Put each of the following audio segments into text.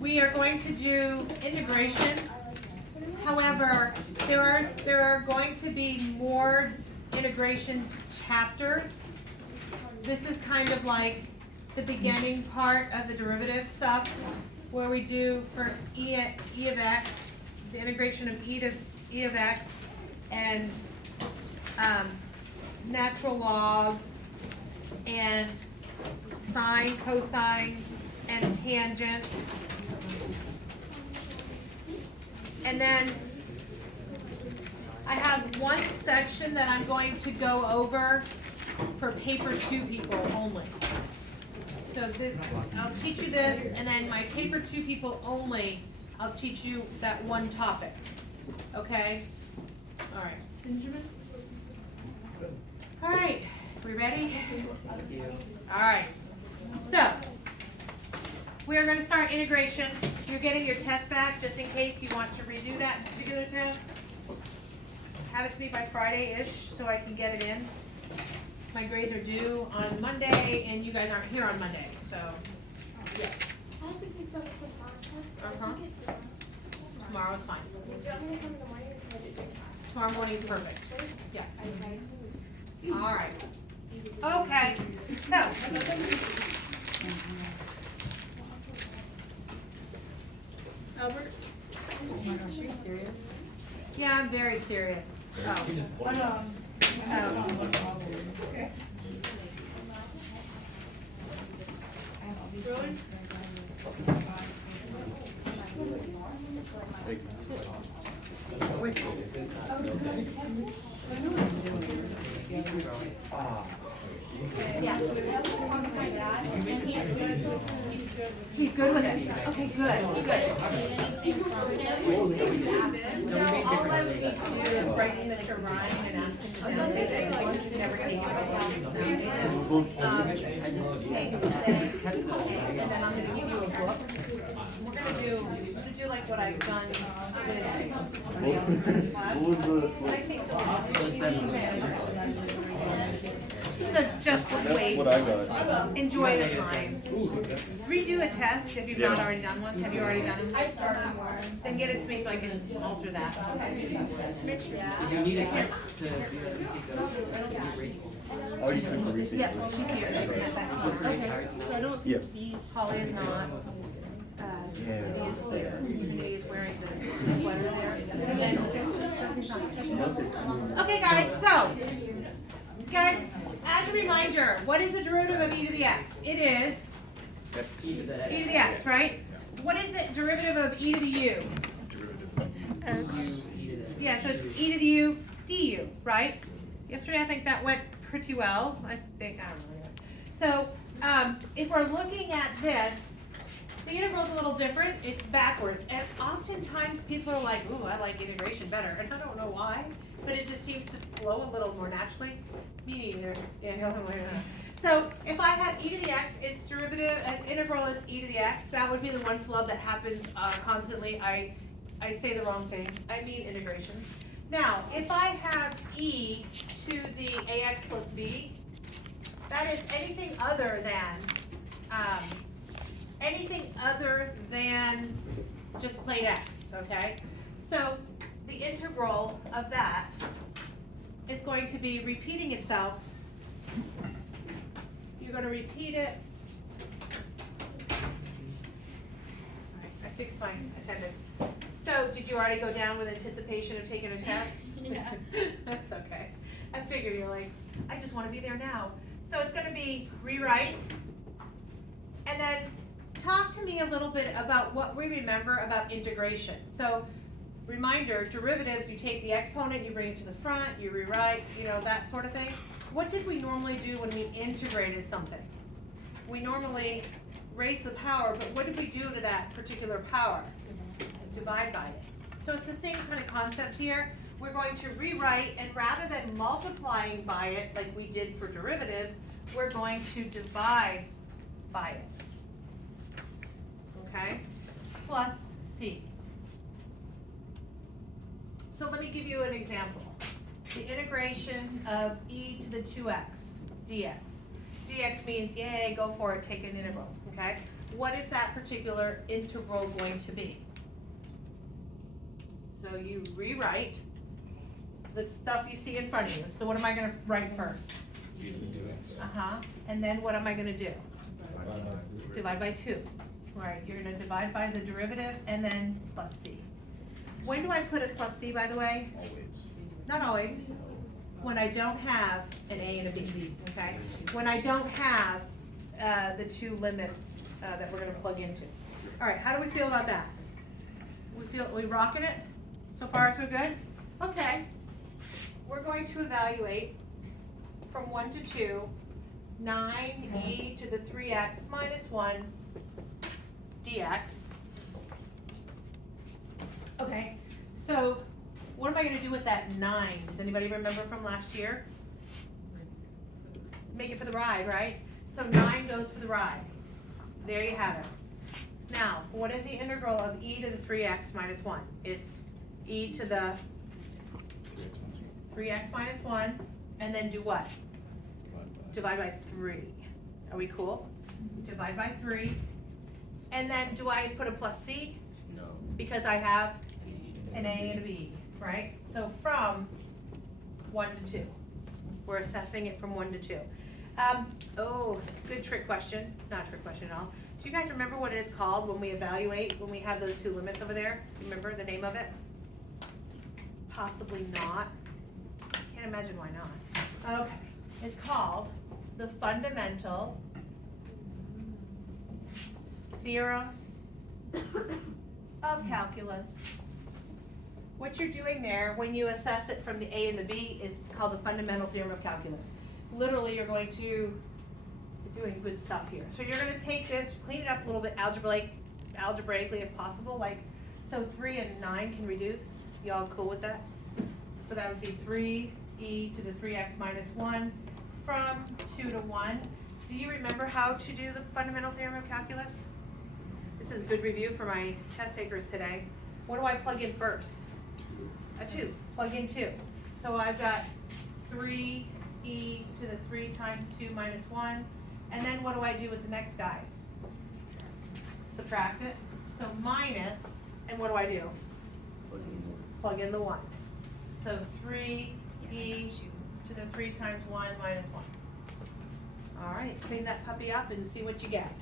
we are going to do integration. However, there are going to be more integration chapters. This is kind of like the beginning part of the derivative stuff, where we do for e of x, the integration of e of x, and natural logs, and sine, cosine, and tangent. And then I have one section that I'm going to go over for paper 2 people only. So this, I'll teach you this, and then my paper 2 people only, I'll teach you that one topic. Okay? All right. Benjamin? All right. We ready? All right. So, we are going to start integration. You're getting your test back just in case you want to redo that particular test. Have it to me by Friday-ish so I can get it in. My grades are due on Monday, and you guys aren't here on Monday, so yes. I have to take the croissant test. Uh-huh. I think it's Tomorrow's fine. Do you want me to come in the morning or can I do it tomorrow? Tomorrow morning is perfect. Yeah. I All right. Okay. So. Albert? Oh my gosh, are you serious? Yeah, I'm very serious. Oh. What Really? Yeah. He's good with it. Okay, good. No, all I would need to do is write Mr. Ryan and ask him to never get it. And then I'm gonna give you a book. We're gonna do like what I've done today. So just wait. What I got. Enjoy the time. Redo a test if you've not already done one. Have you already done I it? started more. Then get it to me so I can alter that. Do you need a kit to be able to take those? I already took the receipt. Yeah, well, she's here. Okay. So I don't Yeah. Holly is not. He is here. He is wearing the sweater there. Okay, guys, so, guys, as a reminder, what is the derivative of e to the x? It is e to the x, right? What is the derivative of e to the u? X. Yeah, so it's e to the u du, right? Yesterday I think that went pretty well. I don't know. So if we're looking at this, the integral is a little different. It's backwards. And oftentimes people are like, ooh, I like integration better. And I don't know why, but it just seems to flow a little more naturally. Me neither. Yeah, so if I have e to the x, its derivative, its integral is e to the x. That would be the one flub that happens constantly. I say the wrong thing. I mean integration. Now, if I have e to the ax plus b, that is anything other than just plain x, okay? So the integral of that is going to be repeating itself. You're going to repeat it. All right, I fixed my attendance. So did you already go down with anticipation of taking a test? Yeah. That's okay. I figured you're like, I just want to be there now. So it's going to be rewrite. And then talk to me a little bit about what we remember about integration. So reminder, derivatives, you take the exponent, you bring it to the front, you rewrite, you know, that sort of thing. What did we normally do when we integrated something? We normally raise the power, but what did we do to that particular power? Divide by it. So it's the same kind of concept here. We're going to rewrite, and rather than multiplying by it like we did for derivatives, we're going to divide by it. Okay? Plus c. So let me give you an example. The integration of e to the 2x dx. Dx means, yay, go for it, take an integral, okay? what is that particular integral going to be? So you rewrite the stuff you see in front of you. So what am I gonna write first? And then what am I gonna do? Divide by 2. Right, you're gonna divide by the derivative and then plus c. When do I put a plus c, by the way? Always. Not always. When I don't have an a and a b, okay? When I don't have the 2 limits that we're gonna plug into. All right, how do we feel about that? We rocking it? So far, so good? Okay. We're going to evaluate from 1 to 2, 9e to the 3x minus 1 dx. Okay, so what am I gonna do with that 9? Does anybody remember from last year? Make it for the ride, right? So 9 goes for the ride. There you have it. Now, what is the integral of e to the 3x minus 1? It's e to the 3x minus 1, and then do what? Divide by 3. Are we cool? Divide by 3. And then do I put a plus c? No. Because I have an a and a b, right? So from 1 to 2. We're assessing it from 1 to 2. Oh, good trick question. Not a trick question at all. Do you guys remember what it is called when we evaluate, when we have those 2 limits over there? Remember the name of it? Possibly not. Can't imagine why not. Okay. It's called the fundamental theorem of calculus. What you're doing there when you assess it from the A and the B is called the fundamental theorem of calculus. Literally, you're going to, you're doing good stuff here. So you're going to take this, clean it up a little bit algebraically if possible. Like, so 3 and 9 can reduce. Y'all cool with that? So that would be 3e to the 3x minus 1 from 2 to 1. Do you remember how to do the fundamental theorem of calculus? This is good review for my test takers today. What do I plug in first? A 2. Plug in 2. So I've got 3e to the 3 times 2 minus 1. And then what do I do with the next guy? Subtract it. So minus, and what do I do? Plug in the 1. So 3e to the 3 times 1 minus 1. All right, clean that puppy up and see what you get.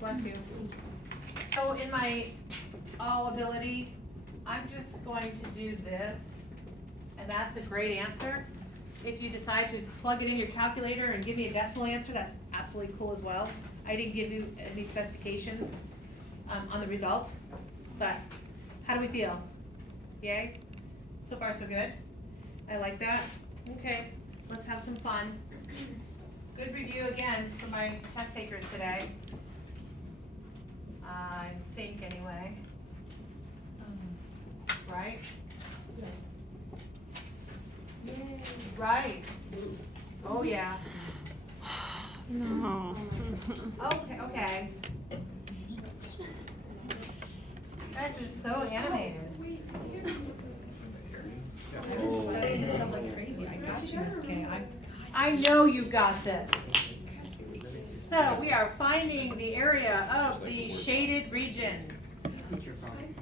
Bless you. So in my all ability, I'm just going to do this, and that's a great answer. If you decide to plug it in your calculator and give me a decimal answer, that's absolutely cool as well. I didn't give you any specifications on the result, but how do we feel? Yay? So far so good? I like that. Okay, let's have some fun. Good review again for my test takers today. I think anyway. Right? Yay. Right. Oh yeah. No. Okay. Guys are so animated. I'm just studying this stuff like crazy. I got you, Miss K. I know you got this. So we are finding the area of the shaded region. Put your phone.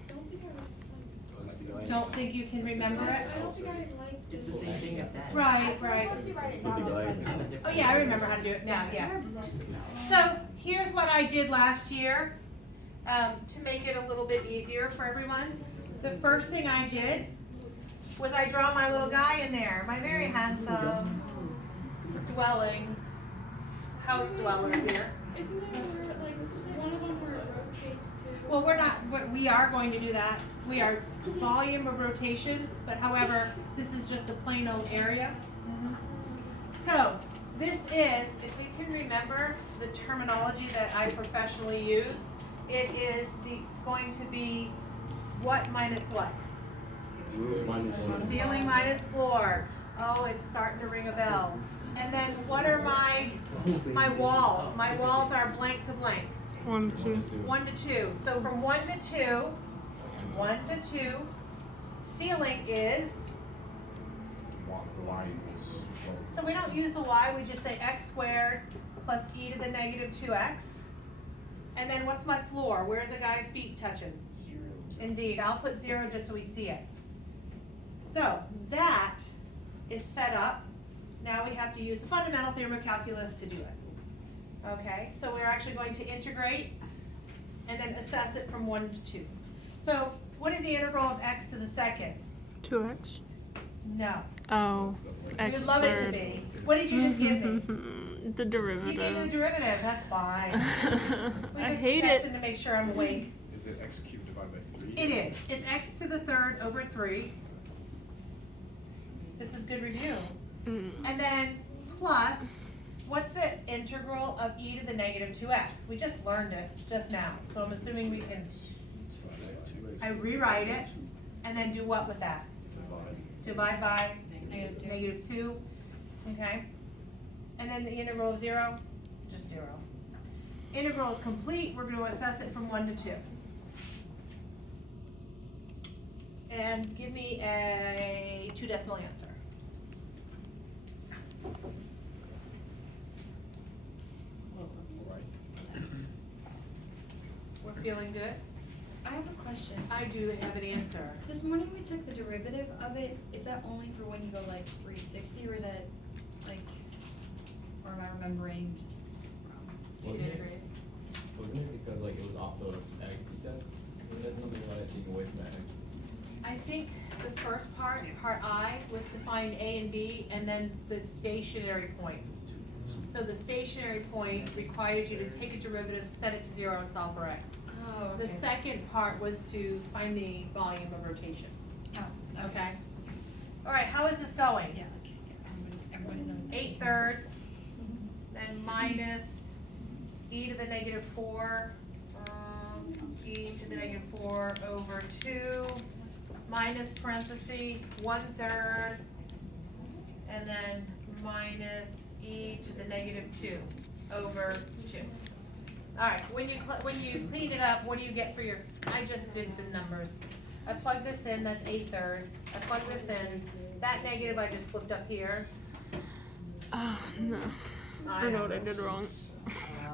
Don't think you can remember it? I don't think I like. It's the same thing as that. Right. Once you write it Put the down. diagram. Oh yeah, I remember how to do it now, yeah. So here's what I did last year to make it a little bit easier for everyone. The first thing I did was I draw my little guy in there, my very handsome dwellings, house dwellers here. Isn't there where, like, one of them where it rotates to? Well, we are going to do that. We are volume of rotations, but however, this is just a plain old area. So this is, if we can remember the terminology that I professionally use, it is going to be what minus what? Roof minus one. Ceiling minus floor. Oh, it's starting to ring a bell. And then what are my walls? My walls are blank to blank. 1, 2. 1 to 2. So from 1 to 2, 1 to 2, ceiling is, so we don't use the y, we just say x squared negative 2x. And then what's my floor? Where's the guy's feet touching? 0. Indeed, I'll put 0 just so we see it. So that is set up. Now we have to use the fundamental theorem of calculus to do it. Okay, so we're actually going to integrate and then assess it from 1 to 2. So what is the integral of x to the second? 2x. No. Oh, We x would love it to squared. be. What did you just give me? The You gave me the derivative. derivative, that's fine. We're I just hate testing it. to make sure I'm awake. Is it x cubed divided by 3? It is. It's x to the third over 3. This is good review. Mm. And then plus, what's the integral of e to the negative 2x? We just learned it just now, so I'm assuming we can, I rewrite it, and then do what with that? Divide by negative 2, okay? And then the integral of 0, just 0. Integral is complete, we're gonna assess it from 1 to 2. And give me a 2 decimal answer. We're feeling good? I have a question. I do have an answer. This morning we took the derivative of it. Is that only for when you go like 360, or is that like, or am I remembering just wrong? Wasn't it because like it was off the x, you said? Was that something about taking away from the x? I think the first part I, was to find A and B, and then the stationary point. So the stationary point requires you to take a derivative, set it to 0, and solve for x. Oh, okay. The second part was to find the volume of rotation, Oh, okay? All right, how is this going? Yeah, like everybody knows. 8/3, then minus e to the negative 4, e to the negative 4 over 2, minus parenthesis 1/3, and then minus e to the negative 2 over 2. All right, when you clean it up, what do you get for your, I just did the numbers. I plug this in, that's 8/3. I plug this in, that negative I just flipped up here. Oh, no. I don't know what I did wrong.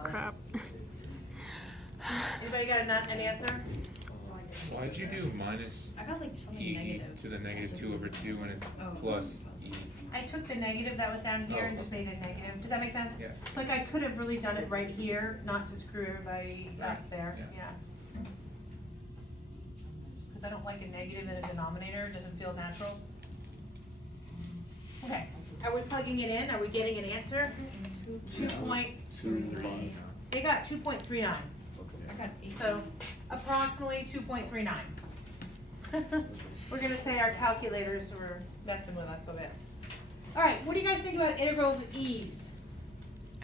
Crap. Anybody got an answer? Why'd you do minus I got like something e negative. to the negative 2 over 2 when it's Oh. plus e? I took the negative that was down here and Oh. just made it negative. Does that make sense? Yeah. Like I could have really done it right here, not to screw everybody up Right, there, yeah. yeah. Just because I don't like a negative in a denominator, it doesn't feel natural. Okay, are we plugging it in? Are we getting an answer? 2.3. They got 2.39, I got 8. so approximately 2.39. We're gonna say our calculators were messing with us a bit. All right, what do you guys think about integrals of e's?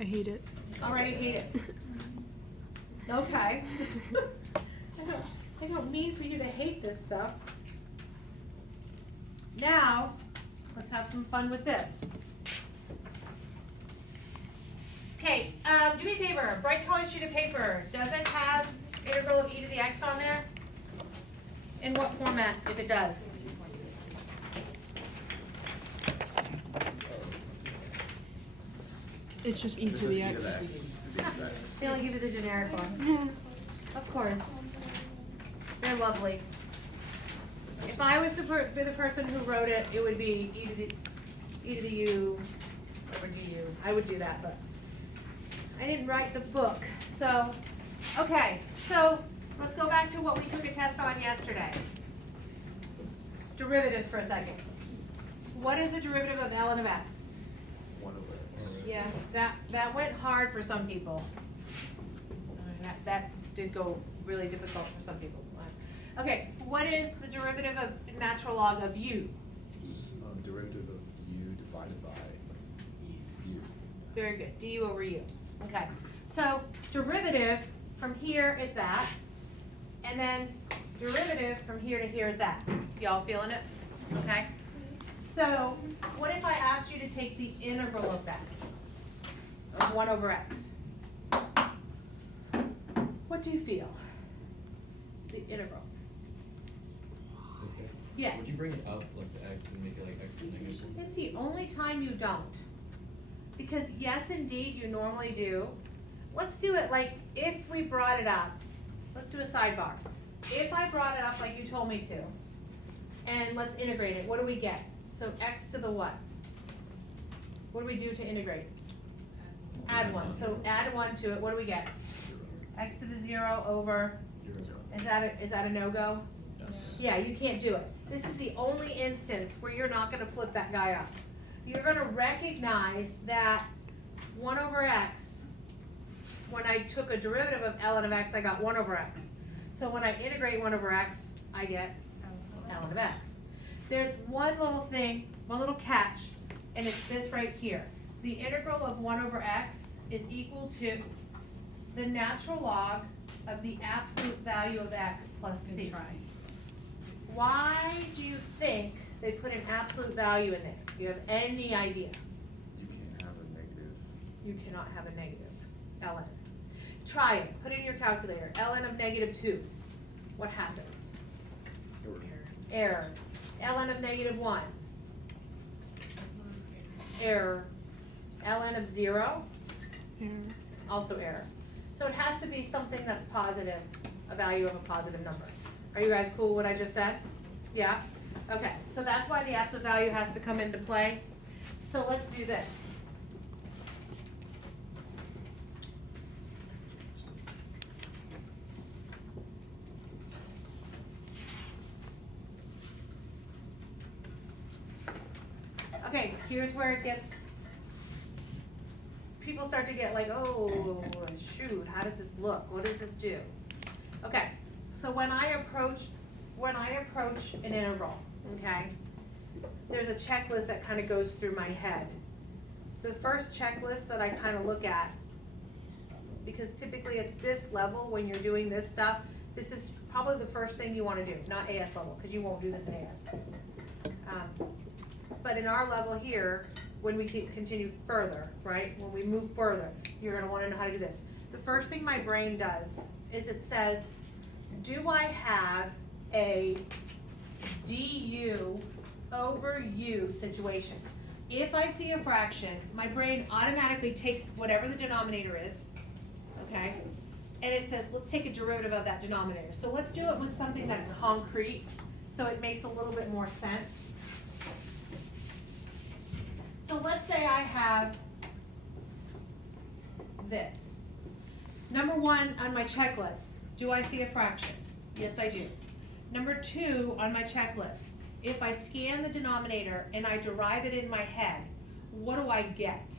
I hate it. Already hate it. Okay. I don't mean for you to hate this stuff. Now, let's have some fun with this. Okay, do me a favor, bright colored sheet of paper. Does it have integral of e to the x on there? In what format, if it does? It's just e to the x. They only give you the generic one. Of course. They're lovely. If I was the person who wrote it, it would be e to the u over du. I would do that, but I didn't write the book. So, okay, so let's go back to what we took a test on yesterday. Derivatives for a second. What is the derivative of ln of x? 1 over x. Yeah, that went hard for some people. That did go really difficult for some people. Okay, what is the derivative of natural log of u? Derivative of u divided by u. Very good, du over u. Okay, so derivative from here is that, and then derivative from here to here is that. Y'all feeling it? Okay. So what if I asked you to take the integral of that? Of 1 over x. What do you feel? The integral. This guy? Yes. Would you bring it up like the x and make it like x to the negative? It's the only time you don't. Because yes, indeed, you normally do, let's do it like, if we brought it up, let's do a sidebar. If I brought it up like you told me to, and let's integrate it, what do we get? So x to the what? What do we do to integrate? Add one, so add one to it, what do we get? X to the 0 over, 0. is that a no-go? Yes. Yeah, you can't do it. This is the only instance where you're not gonna flip that guy up. You're gonna recognize that 1 over x, when I took a derivative of ln of x, I got 1 over x. So when I integrate 1 over x, I get ln of x. There's one little thing, one little catch, and it's this right here. The integral of 1 over x is equal to the natural log of the absolute value of x plus c. Why do you think they put an absolute value in there? Do you have any idea? You can't have a negative. You cannot have a negative ln. Try it, put it in your calculator, ln of -2. What happens? Error. Ln of -1. Error. Ln of 0. Also error. So it has to be something that's positive, a value of a positive number. Are you guys cool with what I just said? Yeah? Okay, so that's why the absolute value has to come into play. So let's do this. Okay, here's where it gets, people start to get like, oh, shoot, how does this look? What does this do? Okay, so when I approach an integral, okay, there's a checklist that kind of goes through my head. The first checklist that I kind of look at, because typically at this level, when you're doing this stuff, this is probably the first thing you want to do, not AS level, because you won't do this in AS. But in our level here, when we continue further, right, when we move further, you're going to want to know how to do this. The first thing my brain does is it says, do I have a du over u situation? If I see a fraction, my brain automatically takes whatever the denominator is, okay, and it says, let's take a derivative of that denominator. So let's do it with something that's concrete, so it makes a little bit more sense. So let's say I have this. Number 1 on my checklist, do I see a fraction? Yes, I do. Number 2 on my checklist, if I scan the denominator and I derive it in my head, what do I get?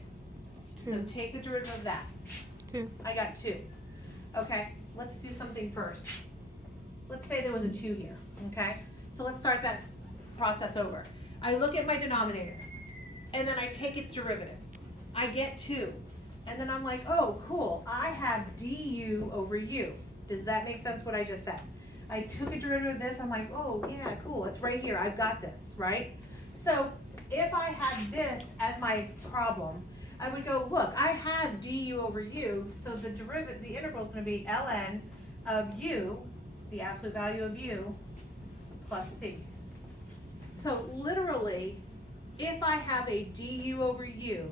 So take the derivative of that. 2. I got 2. Okay, let's do something first. Let's say there was a 2 here, okay? So let's start that process over. I look at my denominator, and then I take its derivative. I get 2. And then I'm like, oh, cool, I have du over u. Does that make sense what I just said? I took a derivative of this, I'm like, oh, yeah, cool, it's right here, I've got this, right? So if I had this as my problem, I would go, look, I have du over u, so the derivative, the integral is going to be ln of u, the absolute value of u, plus c. So literally, if I have a du over u,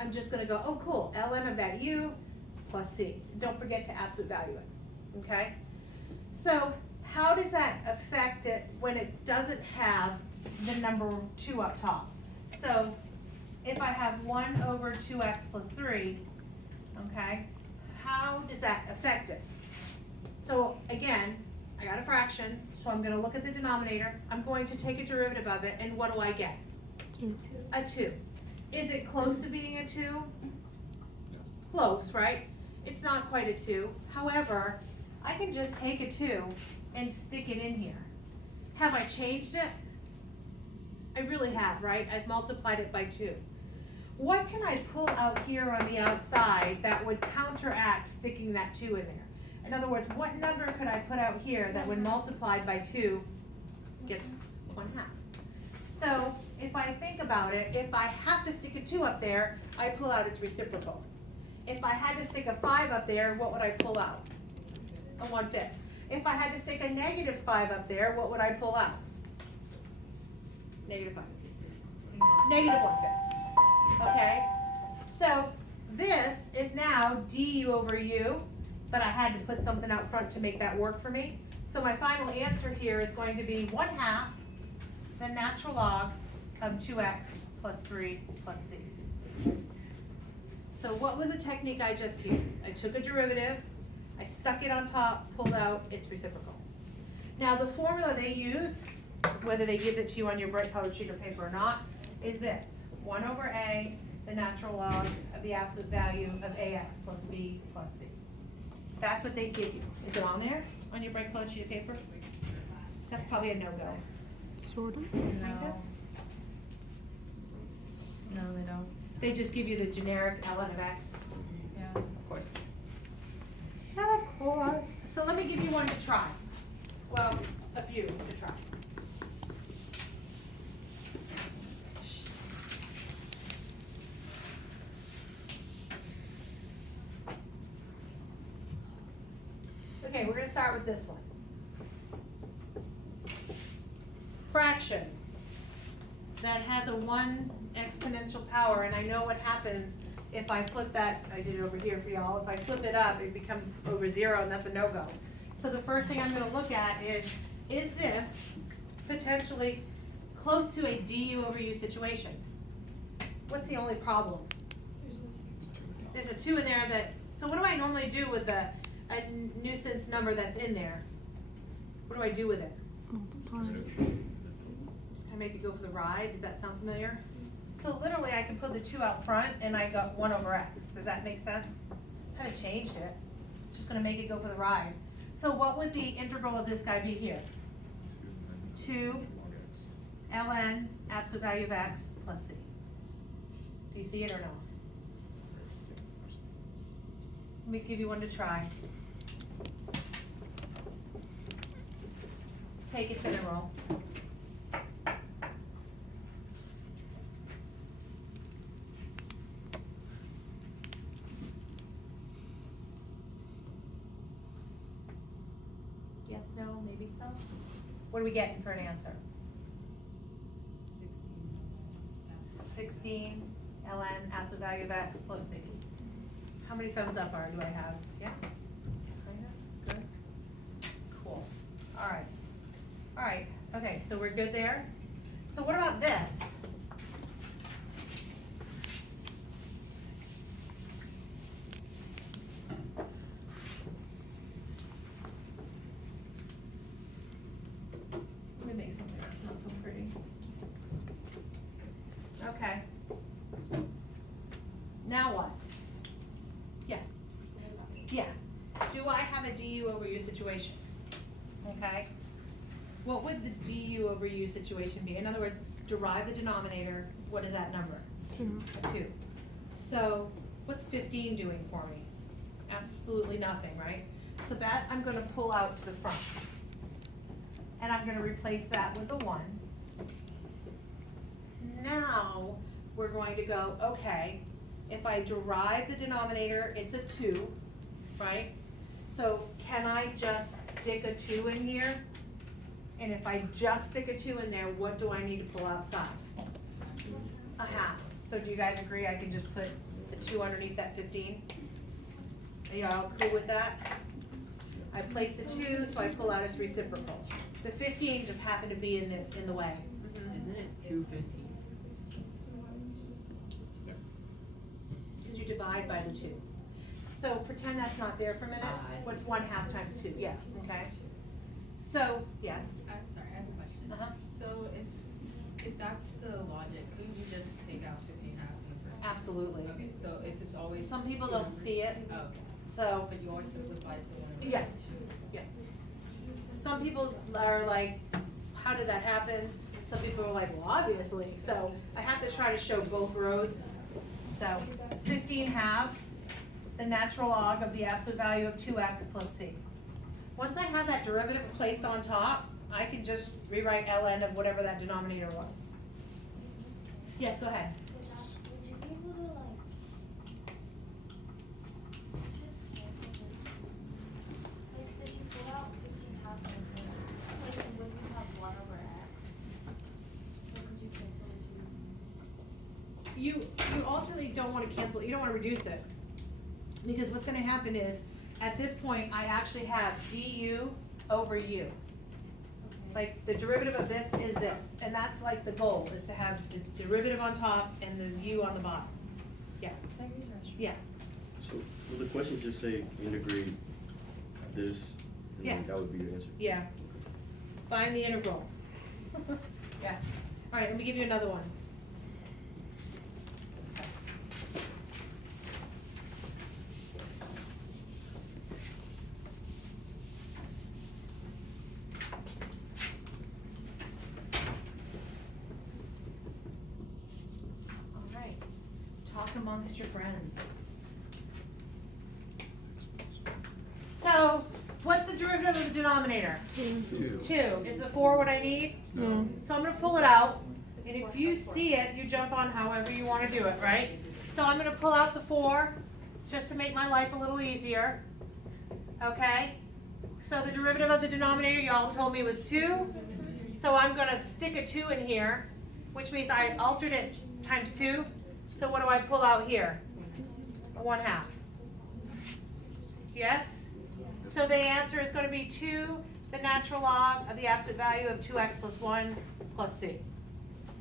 I'm just going to go, oh cool, ln of that u plus c. Don't forget to absolute value it, okay? So how does that affect it when it doesn't have the number 2 up top? So if I have 1 over 2x plus 3, okay, how does that affect it? So again, I got a fraction, so I'm going to look at the denominator, I'm going to take a derivative of it, and what do I get? 2. A 2. Is it close to being a 2? It's close, right? It's not quite a 2. However, I can just take a 2 and stick it in here. Have I changed it? I really have, right? I've multiplied it by 2. What can I pull out here on the outside that would counteract sticking that 2 in there? In other words, what number could I put out here that when multiplied by 2 gets 1/2? So if I think about it, if I have to stick a 2 up there, I pull out its reciprocal. If I had to stick a 5 up there, what would I pull out? A 1/5. If I had to stick a -5 up there, what would I pull out? -5. -1/5. Okay? So this is now du over u, but I had to put something out front to make that work for me. So my final answer here is going to be 1/2 the natural log of 2x plus 3 plus c. So what was the technique I just used? I took a derivative, I stuck it on top, pulled out, it's reciprocal. Now the formula they use, whether they give it to you on your bright colored sheet of paper or not, is this: 1 over a, the natural log of the absolute value of ax plus b plus c. That's what they give you. Is it on there, on your bright colored sheet of paper? That's probably a no-go. Sort of. No. No, they don't. They just give you the generic ln of x, Yeah. of course. Of course. So let me give you one to try. Well, a few to try. Okay, we're gonna start with this one. Fraction that has a 1 exponential power, and I know what happens if I flip that, I did it over here for y'all, if I flip it up, it becomes over 0, and that's a no-go. So the first thing I'm gonna look at is this potentially close to a du over u situation? What's the only problem? There's a 2 in there that, so what do I normally do with a nuisance number that's in there? What do I do with it? Multiply. Just kind of make it go for the ride. Does that sound familiar? So literally I can put the 2 out front and I got 1 over x. Does that make sense? Haven't changed it. Just gonna make it go for the ride. So what would the integral of this guy be here? 2 ln absolute value of x plus c. Do you see it or no? Let me give you one to try. Take its integral. Yes, no, maybe so? What are we getting for an answer? 16 ln absolute value of x plus c. How many thumbs up do I have? Yeah? Good? Cool. All right. All right, okay, so we're good there. So what about this? Let me make something that's not so pretty. Okay. Now what? Yeah. Yeah. Do I have a du over u situation? Okay. What would the du over u situation be? In other words, derive the denominator. What is that number? 2. A 2. So what's 15 doing for me? Absolutely nothing, right? So that I'm going to pull out to the front. And I'm going to replace that with a 1. Now we're going to go, okay, if I derive the denominator, it's a 2, right? So can I just stick a 2 in here? And if I just stick a 2 in there, what do I need to pull outside? A half. So do you guys agree I can just put the 2 underneath that 15? Are y'all cool with that? I placed a 2, so I pull out its reciprocal. The 15 just happened to be in the way. Isn't it 2 15s? Because you divide by the 2. So pretend that's not there for a minute. I see. What's 1/2 times 2? Yeah, okay. So, yes. Sorry, I have a question. Uh-huh. So if that's the logic, couldn't you just take out 15 halves in the first place? Absolutely. Okay, so if it's always. Some people two don't numbers- see it. Oh, okay. So, But you always simplify it to 1 over Yeah. 2. yeah. Some people are like, how did that happen? Some people are like, well, obviously. So I have to try to show both roads. So 15 halves, the natural log of the absolute value of 2x plus c. Once I have that derivative placed on top, I can just rewrite ln of whatever that denominator was. Yes, go ahead. Would you be able to like did you pull out 15 halves and place and wouldn't you have 1 over x? So could you cancel the 2's? You ultimately actually don't wanna cancel, you don't wanna reduce it. Because what's gonna happen is, at this point, I actually have du over u. Like, the derivative of this is this, and that's like the goal, is to have the derivative on top and the u on the bottom. Yeah, yeah, So, will the question just say integrate this? And Yeah. then that would be your answer? yeah. Find the integral. Yeah, alright, let me give you another one. Alright, talk amongst your friends. So, what's the derivative of the denominator? 2. 2. Is the 4 what I need? No. So I'm gonna pull it out, and if you see it, you jump on however you wanna do it, right? So I'm gonna pull out the 4, just to make my life a little easier. Okay? So the derivative of the denominator, y'all told me was 2. So I'm gonna stick a 2 in here, which means I altered it times 2. So what do I pull out here? A 1/2. Yes? So the answer is gonna be 2, the natural log of the absolute value of 2x plus 1 plus c.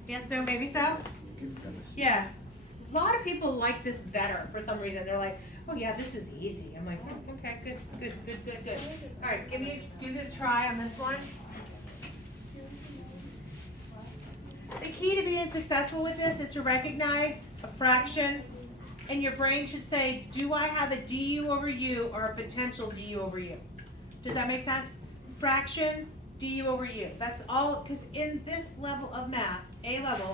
Yes, no, maybe so? Yeah. A lot of people like this better for some reason. They're like, oh yeah, this is easy. I'm like, oh, okay, good. All right, give it a try on this one. The key to being successful with this is to recognize a fraction, and your brain should say, do I have a du over u or a potential du over u? Does that make sense? Fraction, du over u. That's all, because in this level of math, A-level,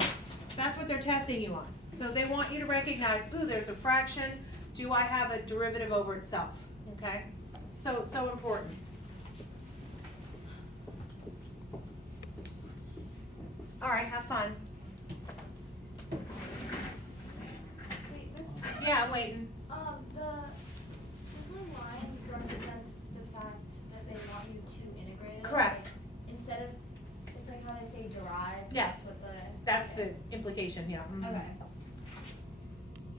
that's what they're testing you on. So they want you to recognize, ooh, there's a fraction, do I have a derivative over itself? Okay? So important. All right, have fun. Wait, Miss, Yeah, I'm waiting. the squiggly line represents the fact that they want you to integrate it. Correct. Like, instead of, it's like how they say derive. Yeah. That's what the. That's okay. the implication, yeah. Mhm. Okay.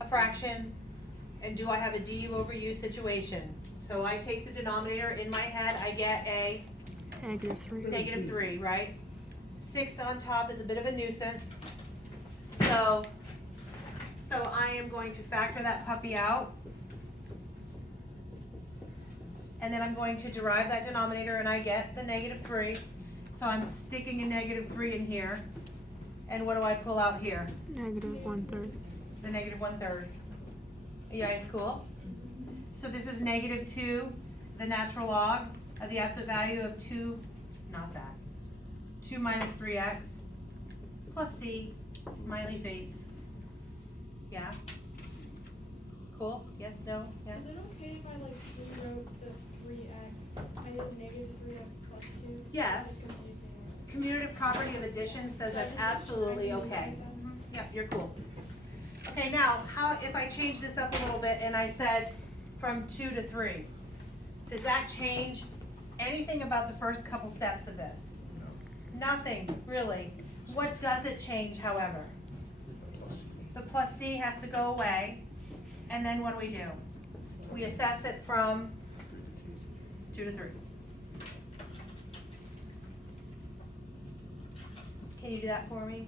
A fraction, and do I have a du over u situation? So I take the denominator in my head, I get a -3. -3, right? 6 on top is a bit of a nuisance. So I am going to factor that puppy out. And then I'm going to derive that denominator and I get the -3. So I'm sticking a -3 in here. And what do I pull out here? -1/3. The -1/3. Are you guys cool? So this is -2, the natural log of the absolute value of 2, not that, 2 minus 3x plus c, smiley face. Yeah? Cool? Yes, no, yes? Is it okay if I like rewrote the 3x? I did -3x plus 2. Yes. It's confusing. Commutative property of addition says that's absolutely okay. Yeah, you're cool. Okay, now, how, if I change this up a little bit and I said from 2 to 3, does that change anything about the first couple steps of this? Nothing, really. What does it change, however? The plus c has to go away, and then what do? We assess it from 2 to 3. Can you do that for me?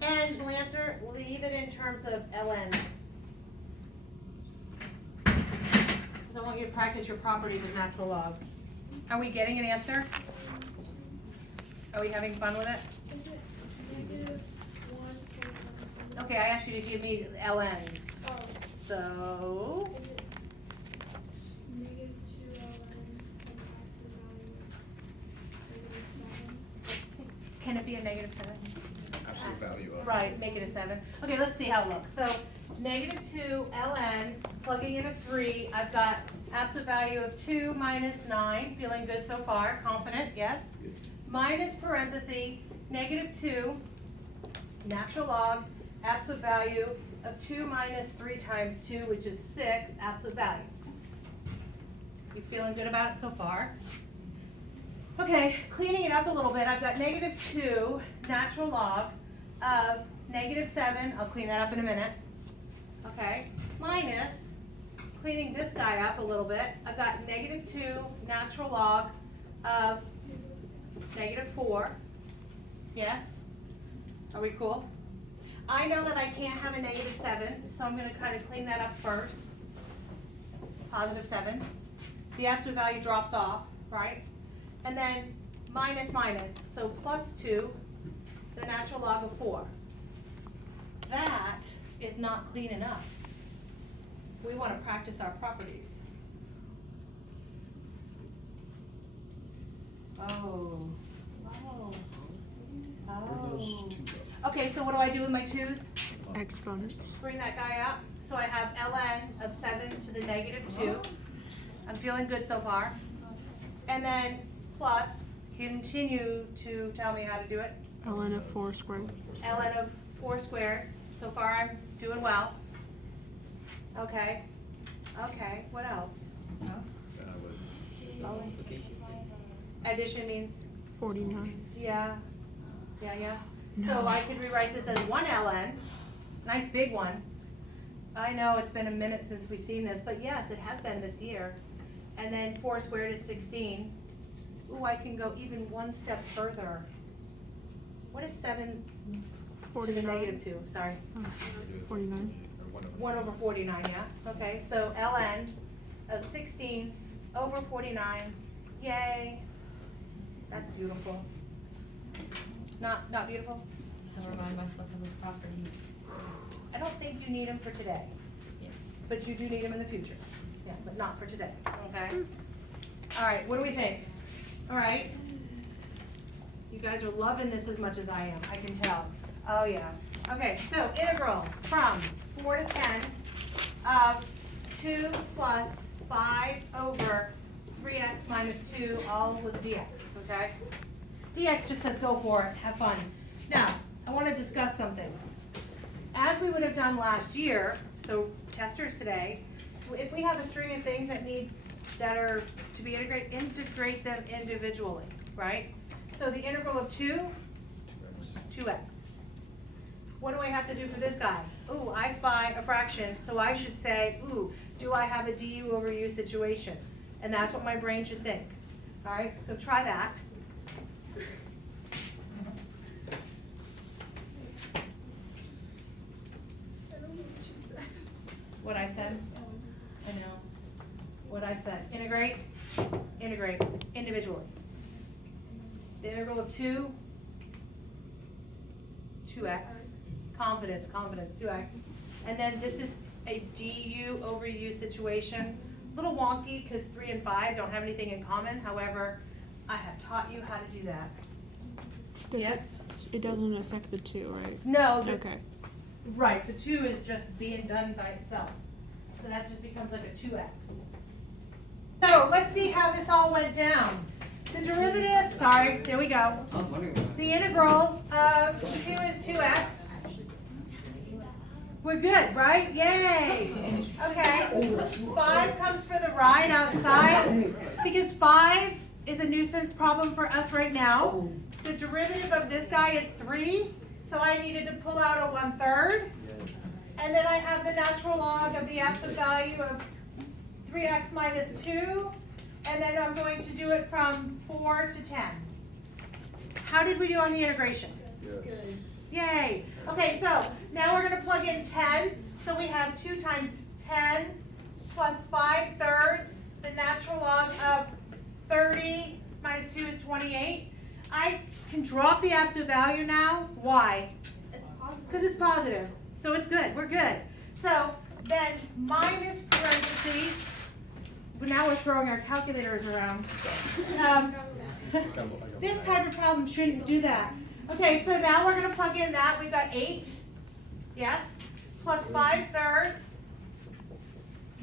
And Lancer, leave it in terms of ln. Because I want you to practice your properties of natural logs. Are we getting an answer? Are we having fun with it? Is it -1.12? Okay, I asked you to give me ln's. Oh, So, is it -2 ln and absolute value -7? can it be a -7? Absolute value of. Right, make it a 7. Okay, let's see how it looks. So, -2 ln, plugging in a 3, I've got absolute value of 2 minus 9, feeling good so far, confident, yes? Minus parenthesis, -2, natural log, absolute value of 2 minus 3 times 2, which is 6, absolute value. You feeling good about it so far? Okay, cleaning it up a little bit, I've got -2 natural log of -7, I'll clean that up in a minute. Okay, minus, cleaning this guy up a little bit, I've got -2 natural log of -4. Yes? Are we cool? I know that I can't have a -7, so I'm gonna kind of clean that up first. +7. The absolute value drops off, right? And then minus, so +2, the natural log of 4. That is not clean enough. We want to practice our properties. Oh. Okay, so what do I do with my 2's? Exponents. Bring that guy up. So I have ln of 7 to the -2. I'm feeling good so far. And then plus, continue to tell me how to do it. ln of 4 squared. ln of 4 squared. So far I'm doing well. Okay. Okay, what else? Addition means? 49. Yeah. So I could rewrite this as 1 ln, nice big one. I know it's been a minute since we've seen this, but yes, it has been this year. And then 4 squared is 16. Ooh, I can go even one step further. What is 7 to the -2? Sorry. 49. 1 over 49, yeah? Okay, so ln of 16 over 49. Yay. That's beautiful. Not beautiful? I'll remind myself of those properties. I don't think you need them for today. Yeah. But you do need them in the future. Yeah, but not for today, okay? All right, what do we think? All right. You guys are loving this as much as I am, I can tell. Oh, yeah. Okay, so integral from 4 to 10 of 2 plus 5 over 3x minus 2, all with dx, okay? dx just says go for it, have fun. Now, I want to discuss something. As we would have done last year, so testers today, if we have a string of things that are to be integrated, integrate them individually, right? So the integral of 2x. What do I have to do for this guy? Ooh, I spy a fraction, so I should say, ooh, do I have a du over u situation? And that's what my brain should think. All right, so try that. What I said? I know. What I said. Integrate, individually. The integral of 2x. Confidence, 2x. And then this is a du over u situation. A little wonky because 3 and 5 don't have anything in common. However, I have taught you how to do that. Yes? It doesn't affect the 2, right? No. Okay. Right, the 2 is just being done by itself. So that just becomes like a 2x. So let's see how this all went down. The derivative, sorry, there we go. I was wondering. The integral of 2 is 2x. We're good, right? Yay! Okay. 5 comes for the ride outside because 5 is a nuisance problem for us right now. The derivative of this guy is 3, so I needed to pull out a 1/3. And then I have the natural log of the absolute value of 3x minus 2. And then I'm going to do it from 4 to 10. How did we do on the integration? Yes. Yay. Okay, so now we're going to plug in 10. So we have 2 times 10 plus 5/3. The natural log of 30 minus 2 is 28. I can drop the absolute value now. Why? It's positive. Because it's positive. So it's good. We're good. So then minus parentheses. But now we're throwing our calculators around. This type of problem shouldn't do that. Okay, so now we're going to plug in that. We've got 8. Yes. Plus 5/3.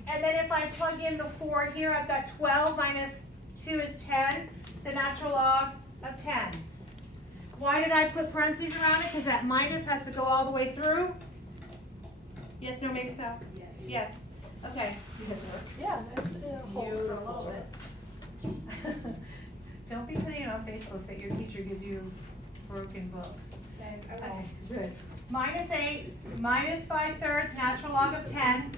And then if I plug in the 4 here, I've got 12 minus 2 is 10. The natural log of 10. Why did I put parentheses around it? Because that minus has to go all the way through. Yes, no, maybe so? Yes. Okay. Yeah, it's hold for a little bit. Don't be putting it on Facebook that your teacher gives you broken books. Okay, I Okay, won't. good. -8, -5/3, natural log of 10.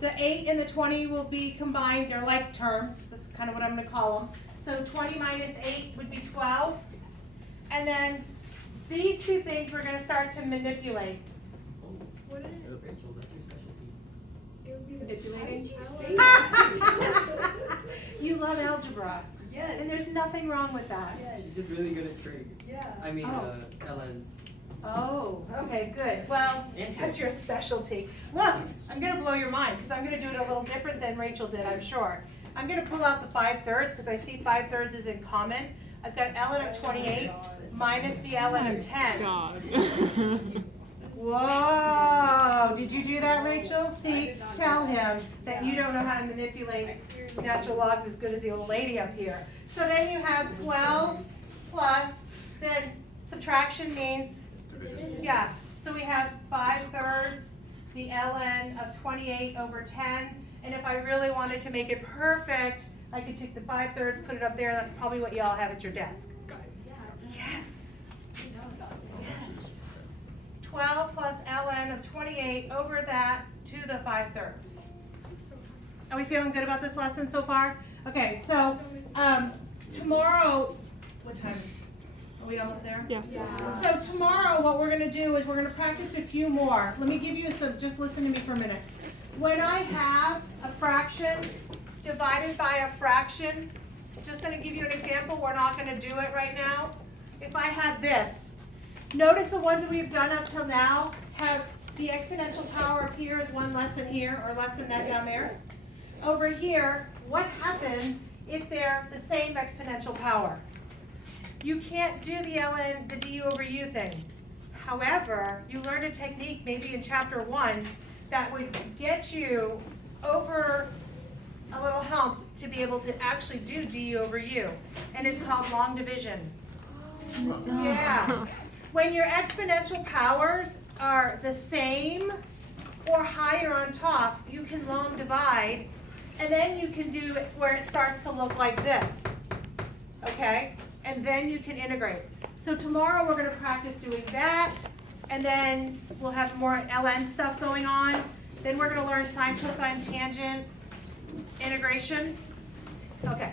The 8 and the 20 will be combined, they're like terms, that's kind of what I'm gonna call them. So 20 minus 8 would be 12. And then these two things we're gonna start to manipulate. What did it, Rachel, that's your specialty. it would be the. Manipulating? How did you say say that? You love algebra, Yes. and there's nothing wrong with that. She's just really good at trig. Yeah. I mean, Oh. LNs. Oh, okay, good. Well, And that's your specialty. Look, I'm gonna blow your mind, because I'm gonna do it a little different than Rachel did, I'm sure. I'm gonna pull out the 5/3, because I see 5/3 is in common. I've got ln of 28 minus the ln of 10. God. Whoa, did you do that, Rachel? I See, did not do tell that. him that you don't know how to manipulate I natural logs as good as the old lady up here. So then you have 12 plus, then subtraction means, yeah, so we have 5/3, the ln of 28 over 10, and if I really wanted to make it perfect, I could take the 5/3, put it up there, that's probably what y'all have at your desk. Yes. Yes. 12 plus ln of 28 over that to the 5/3. Are we feeling good about this lesson so far? Okay, so, tomorrow, what time is it? Are we almost there? Yeah. So tomorrow, what we're gonna do is we're gonna practice a few more. Let me give you some, just listen to me for a minute. When I have a fraction divided by a fraction, just gonna give you an example, we're not gonna do it right now. If I had this, notice the ones that we've done up till now have the exponential power up here is one less than here, or less than that down there. Over here, what happens if they're the same exponential power? You can't do the ln, the du over u thing. However, you learned a technique maybe in chapter 1 that would get you over a little hump to be able to actually do du over u, and it's called long division. Yeah. When your exponential powers are the same or higher on top, you can long divide, and then you can do it where it starts to look like this, okay? And then you can integrate. So tomorrow we're gonna practice doing that, and then we'll have more ln stuff going on. Then we're gonna learn sine, cosine, tangent, integration. Okay.